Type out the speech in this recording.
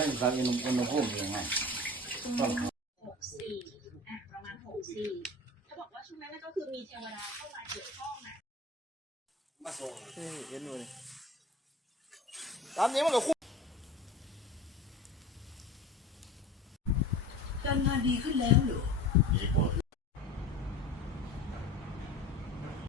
ได้สารอุณหภูมิยังไงต้อง64ประมาณ64เขาบอกว่าช่วงนั้นก็คือมีเทวดาเข้ามาเกี่ยวข้องมาส่งเย็นเลยตามนี้มันก็การงานดีขึ้นแล้วเหรอ